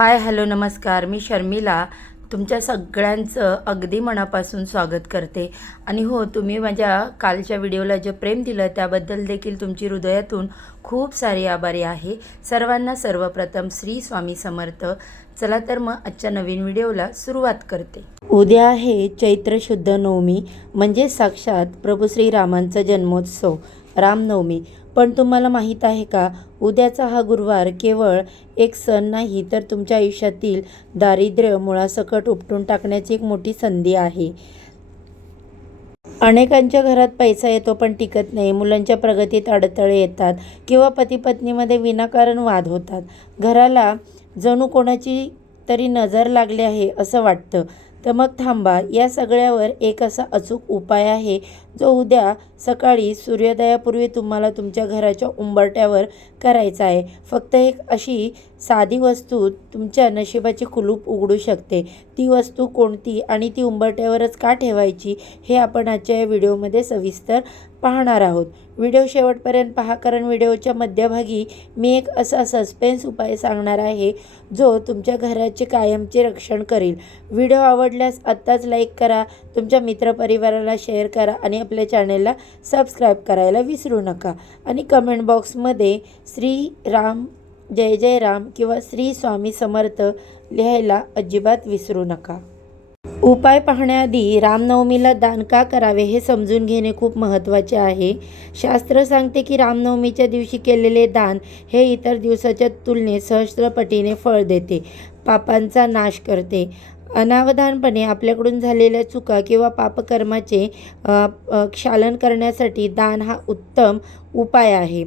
Hi hello नमस्कार. मी शर्मिला तुमच्या सगळ्यांचं अगदी मनापासून स्वागत करते. आणि हो, तुम्ही माझ्या कालच्या व्हिडिओला जे प्रेम दिलं त्याबद्दल देखील तुमची हृदयातून खूप सारी आभारी आहे. सर्वांना सर्वप्रथम श्री स्वामी समर्थ. चला तर मग आजच्या नवीन व्हिडिओला सुरुवात करते. उद्या आहे चैत्र शुद्ध नवमी, म्हणजे साक्षात प्रभू श्रीरामांचा जन्मोत्सव रामनवमी. पण तुम्हाला माहीत आहे का, उद्याचा हा गुरुवार केवळ एक सण नाही, तर तुमच्या आयुष्यातील दारिद्र्य मुळासकट उपटून टाकण्याची एक मोठी संधी आहे. अनेकांच्या घरात पैसा येतो पण टिकत नाही. मुलांच्या प्रगतीत अडथळे येतात किंवा पती पत्नीमध्ये विनाकारण वाद होतात. घराला जणू कोणाची तरी नजर लागली आहे असं वाटतं. तर मग थांबा, या सगळ्यावर एक असा अचूक उपाय आहे जो उद्या सकाळी सूर्योदयापूर्वी तुम्हाला तुमच्या घराच्या उंबरठ्यावर करायचा आहे. फक्त एक अशी साधी वस्तू तुमच्या नशिबाची कुलूप उघडू शकते. ती वस्तू कोणती आणि ती उंबरठ्यावरच का ठेवायची हे आपण आजच्या या व्हिडिओमध्ये सविस्तर पाहणार आहोत. व्हिडिओ शेवटपर्यंत पहा, कारण व्हिडिओच्या मध्यभागी मी एक असा सस्पेन्स उपाय सांगणार आहे जो तुमच्या घराचे कायमचे रक्षण करेल. व्हिडिओ आवडल्यास आत्ताच लाईक करा, तुमच्या मित्रपरिवाराला शेअर करा आणि आपल्या चॅनेलला सबस्क्राईब करायला विसरू नका. आणि कमेंट बॉक्समध्ये श्री राम जय जय राम किंवा श्री स्वामी समर्थ लिहायला अजिबात विसरू नका. उपाय पाहण्याआधी रामनवमीला दान का करावे हे समजून घेणे खूप महत्त्वाचे आहे. शास्त्र सांगते की रामनवमीच्या दिवशी केलेले दान हे इतर दिवसाच्या तुलनेत सहस्त्रपटीने फळ देते, पापांचा नाश करते. अनावधानपणे आपल्याकडून झालेल्या चुका किंवा पापकर्माचे क्षालन करण्यासाठी दान हा उत्तम उपाय आहे.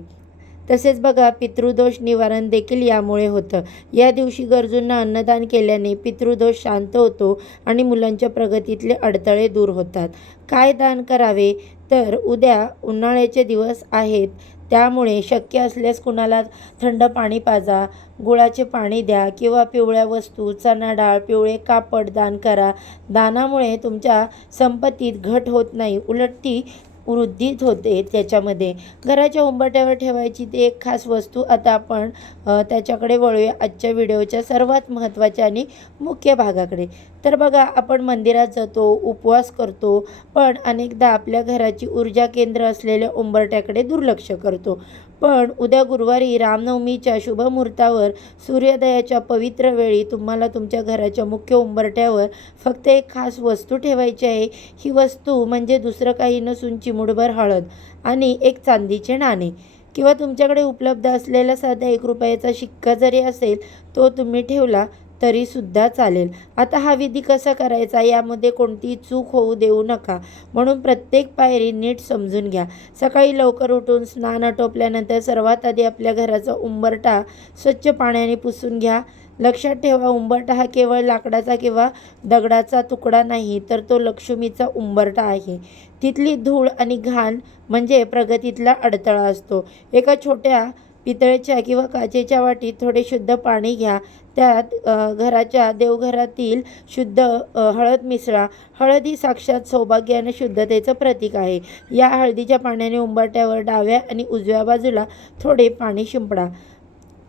तसेच बघा, पितृदोष निवारण देखील यामुळे होतं. या दिवशी गरजूंना अन्नदान केल्याने पितृदोष शांत होतो आणि मुलांच्या प्रगतीतले अडथळे दूर होतात. काय दान करावे? तर उद्या उन्हाळ्याचे दिवस आहेत, त्यामुळे शक्य असल्यास कुणाला थंड पाणी पाजा, गुळाचे पाणी द्या किंवा पिवळ्या वस्तू, चणा डाळ, पिवळे कापड दान करा. दानामुळे तुमच्या संपत्तीत घट होत नाही, उलट ती वृद्धीत होते. त्याच्यामध्ये घराच्या उंबरठ्यावर ठेवायची ती एक खास वस्तू. आता आपण त्याच्याकडे वळूया आजच्या व्हिडिओच्या सर्वात महत्त्वाच्या आणि मुख्य भागाकडे. तर बघा, आपण मंदिरात जातो, उपवास करतो, पण अनेकदा आपल्या घराची ऊर्जा केंद्र असलेल्या उंबरठ्याकडे दुर्लक्ष करतो. पण उद्या गुरुवारी रामनवमीच्या शुभ मुहूर्तावर सूर्योदयाच्या पवित्र वेळी तुम्हाला तुमच्या घराच्या मुख्य उंबरठ्यावर फक्त एक खास वस्तू ठेवायची आहे. ही वस्तू म्हणजे दुसरं काही नसून चिमूटभर हळद आणि एक चांदीचे नाणे किंवा तुमच्याकडे उपलब्ध असलेला साधा 1 रुपयाचा शिक्का जरी असेल तो तुम्ही ठेवला तरीसुद्धा चालेल. आता हा विधी कसा करायचा यामध्ये कोणतीही चूक होऊ देऊ नका, म्हणून प्रत्येक पायरी नीट समजून घ्या. सकाळी लवकर उठून स्नान आटोपल्यानंतर सर्वात आधी आपल्या घराचा उंबरठा स्वच्छ पाण्याने पुसून घ्या. लक्षात ठेवा, उंबरठा हा केवळ लाकडाचा किंवा दगडाचा तुकडा नाही, तर तो लक्ष्मीचा उंबरठा आहे. तिथली धूळ आणि घाण म्हणजे प्रगतीतला अडथळा असतो. एका छोट्या पितळेच्या किंवा काचेच्या वाटीत थोडे शुद्ध पाणी घ्या. त्यात घराच्या देवघरातील शुद्ध हळद मिसळा. हळद ही साक्षात सौभाग्य आणि शुद्धतेचं प्रतीक आहे. या हळदीच्या पाण्याने उंबरठ्यावर डाव्या आणि उजव्या बाजूला थोडे पाणी शिंपडा.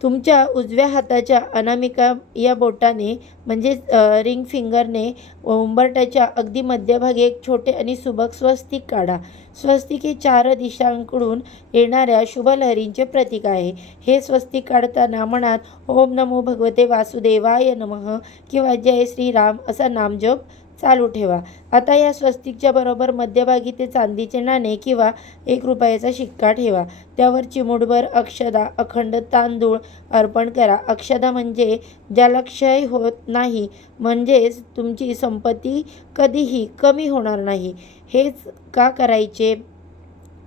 तुमच्या उजव्या हाताच्या अनामिका या बोटाने म्हणजेच रिंग फिंगरने उंबरठ्याच्या अगदी मध्यभागी एक छोटे आणि सुबक स्वस्तिक काढा. स्वस्तिक हे 4 दिशांकडून येणाऱ्या शुभ लहरींचे प्रतीक आहे. हे स्वस्तिक काढताना मनात ओम नमो भगवते वासुदेवाय नमः किंवा जय श्रीराम असा नामजप चालू ठेवा. आता या स्वस्तिकच्या बरोबर मध्यभागी ते चांदीचे नाणे किंवा 1 रुपयाचा शिक्का ठेवा. त्यावर चिमूटभर अक्षदा, अखंड तांदूळ अर्पण करा. अक्षदा म्हणजे ज्याला क्षय होत नाही, म्हणजेच तुमची संपत्ती कधीही कमी होणार नाही. हेच का करायचे?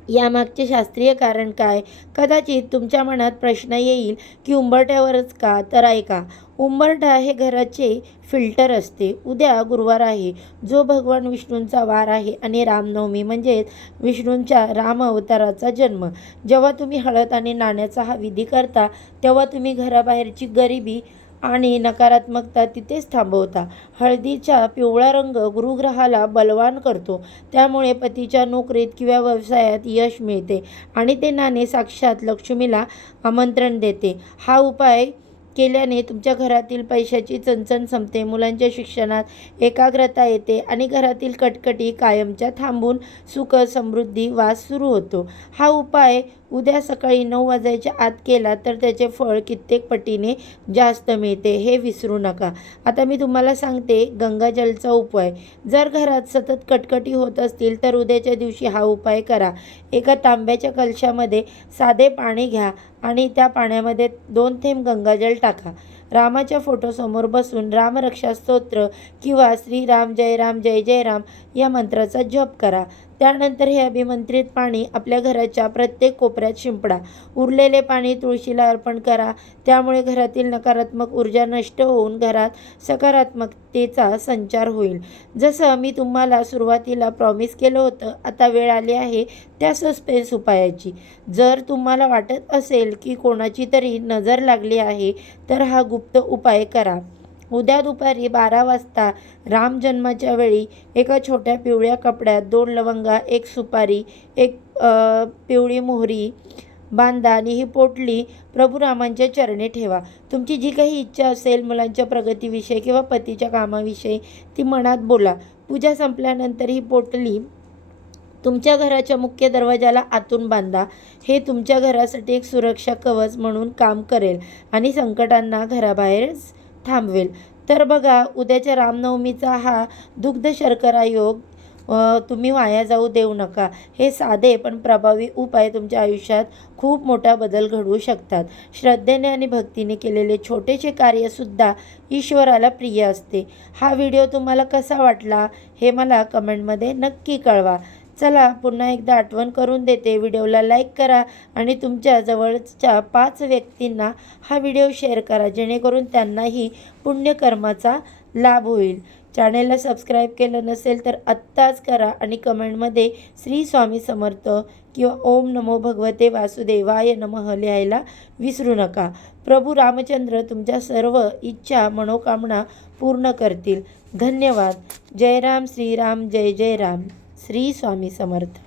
यामागचे शास्त्रीय कारण काय? कदाचित तुमच्या मनात प्रश्न येईल की उंबरठ्यावरच का? तर ऐका, उंबरठा हे घराचे फिल्टर असते. उद्या गुरुवार आहे, जो भगवान विष्णूंचा वार आहे आणि रामनवमी म्हणजेच विष्णूंच्या राम अवताराचा जन्म. जेव्हा तुम्ही हळद आणि नाण्याचा हा विधी करता तेव्हा तुम्ही घराबाहेरची गरिबी आणि नकारात्मकता तिथेच थांबवता. हळदीचा पिवळा रंग गुरुग्रहाला बलवान करतो, त्यामुळे पतीच्या नोकरीत किंवा व्यवसायात यश मिळते आणि ते नाणे साक्षात लक्ष्मीला आमंत्रण देते. हा उपाय केल्याने तुमच्या घरातील पैशाची चणचण संपते, मुलांच्या शिक्षणात एकाग्रता येते आणि घरातील कटकटी कायमच्या थांबून सुख समृद्धी वास सुरू होतो. हा उपाय उद्या सकाळी 9 वाजायच्या आत केला तर त्याचे फळ कित्येक पटीने जास्त मिळते, हे विसरू नका. आता मी तुम्हाला सांगते गंगाजलचा उपाय. जर घरात सतत कटकटी होत असतील तर उद्याच्या दिवशी हा उपाय करा. एका तांब्याच्या कलशामध्ये साधे पाणी घ्या आणि त्या पाण्यामध्ये 2 थेंब गंगाजल टाका. रामाच्या फोटोसमोर बसून रामरक्षा स्तोत्र किंवा श्रीराम जय जय राम या मंत्राचा जप करा. त्यानंतर हे अभिमंत्रित पाणी आपल्या घराच्या प्रत्येक कोपऱ्यात शिंपडा. उरलेले पाणी तुळशीला अर्पण करा. त्यामुळे घरातील नकारात्मक ऊर्जा नष्ट होऊन घरात सकारात्मकतेचा संचार होईल. जसं मी तुम्हाला सुरुवातीला प्रॉमिस केलं होतं, आता वेळ आली आहे त्या सस्पेन्स उपायाची. जर तुम्हाला वाटत असेल की कोणाची तरी नजर लागली आहे तर हा गुप्त उपाय करा. उद्या दुपारी 12 वाजता राम जन्माच्या वेळी एका छोट्या पिवळ्या कपड्यात 2 लवंगा, 1 सुपारी, 1 पिवळी मोहरी बांधा आणि ही पोटली प्रभू रामांच्या चरणी ठेवा. तुमची जी काही इच्छा असेल मुलांच्या प्रगतीविषयी किंवा पतीच्या कामाविषयी ती मनात बोला. पूजा संपल्यानंतर ही पोटली तुमच्या घराच्या मुख्य दरवाजाला आतून बांधा. हे तुमच्या घरासाठी एक सुरक्षा कवच म्हणून काम करेल आणि संकटांना घराबाहेरच थांबवेल. तर बघा, उद्याच्या रामनवमीचा हा दुग्ध शर्करा योग तुम्ही वाया जाऊ देऊ नका. हे साधे पण प्रभावी उपाय तुमच्या आयुष्यात खूप मोठा बदल घडवू शकतात. श्रद्धेने आणि भक्तीने केलेले छोटेसे कार्यसुद्धा ईश्वराला प्रिय असते. हा व्हिडिओ तुम्हाला कसा वाटला हे मला कमेंटमध्ये नक्की कळवा. चला पुन्हा एकदा आठवण करून देते, व्हिडिओला लाईक करा आणि तुमच्या जवळच्या 5 व्यक्तींना हा व्हिडिओ शेअर करा, जेणेकरून त्यांनाही पुण्यकर्माचा लाभ होईल. चॅनेलला सबस्क्राईब केलं नसेल तर आत्ताच करा आणि कमेंटमध्ये श्री स्वामी समर्थ किंवा ओम नमो भगवते वासुदेवाय नमः लिहायला विसरू नका. प्रभू रामचंद्र तुमच्या सर्व इच्छा मनोकामना पूर्ण करतील. धन्यवाद. जय राम, श्रीराम, जय जय राम. श्री स्वामी समर्थ.